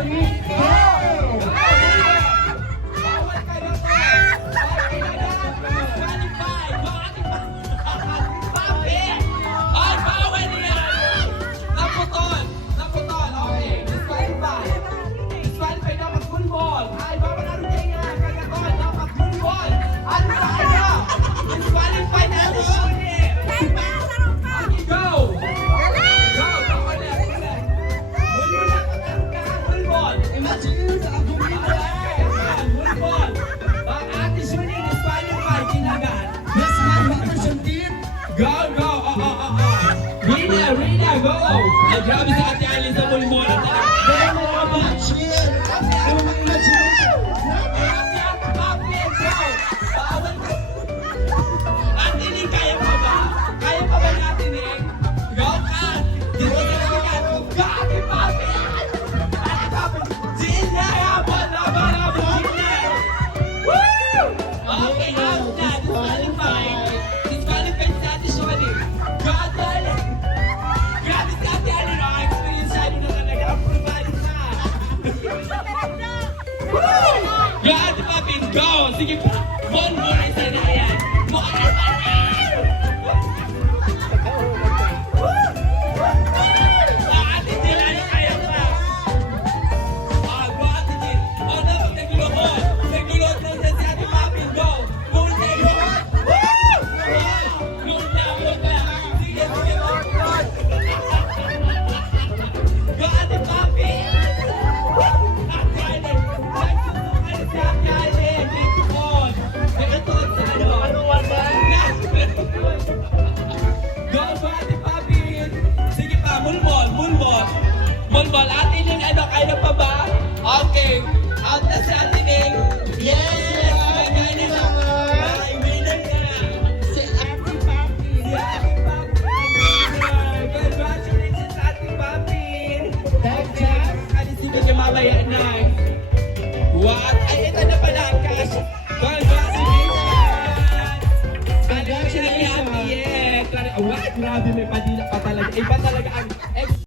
3, go! Bawal kayo to. Disqualify. Papi! Ay, bawal yan! Naputol. Okay, disqualify. Disqualify dapat full ball. Ay, bawal na rin nga. Kaya to, dapat full ball. Ano tayo? Disqualify na ito. Okay, go! Go! Ulit. Full ball na ka. Full ball. Imagine sa abdomen. Full ball. Ang ate Shuni disqualify. Kinagat. Yes, my version team. Go! Rina, go! Ay, grabe si Ate Alice sa mulmula talaga. Kaya mo mga cheer. Ano mga imagination? Papi, go! Bawal ko. Ate Ning, kaya pa ba? Kaya pa ba ni Ate Ning? Go, Kat! Dito sa labigan. Go, Ate Papi! Ate Papi! Gina! Laban! Gina! Woo! Okay, out na. Disqualified si Ate Shoni. God, grabe si Ate Ali, no? Experience siya na talaga. Ang provide na. Go, Ate Papi, go! Sige pa. More, isa na yan. More. Ate Jill, ano kaya pa? Go, Ate Jill. Dapat nagluluhod. Nagluluhod lang siya si Ate Papi. Go! Goal na yun! Goal na. Sige. Go, Ate Papi! Ate Ali, nagsusukan si Ate Ali. Bigton. Bigton sa ano? Ano wala? Go, Ate Papi! Sige pa, mulmol. Mulmol. Ate Ning, ano, kaya pa ba? Okay. Out na si Ate Ning. Yes! May kaya na. May winner na. Si Ate Papi. Si Ate Papi. Congratulations, Ate Papi. Thank you. Kalisipin niya mamaya na. What? Ay, ito na pala ang cash. Congratulations! Congratulations! What? Grabe, may padila pa talaga. Iba talaga ang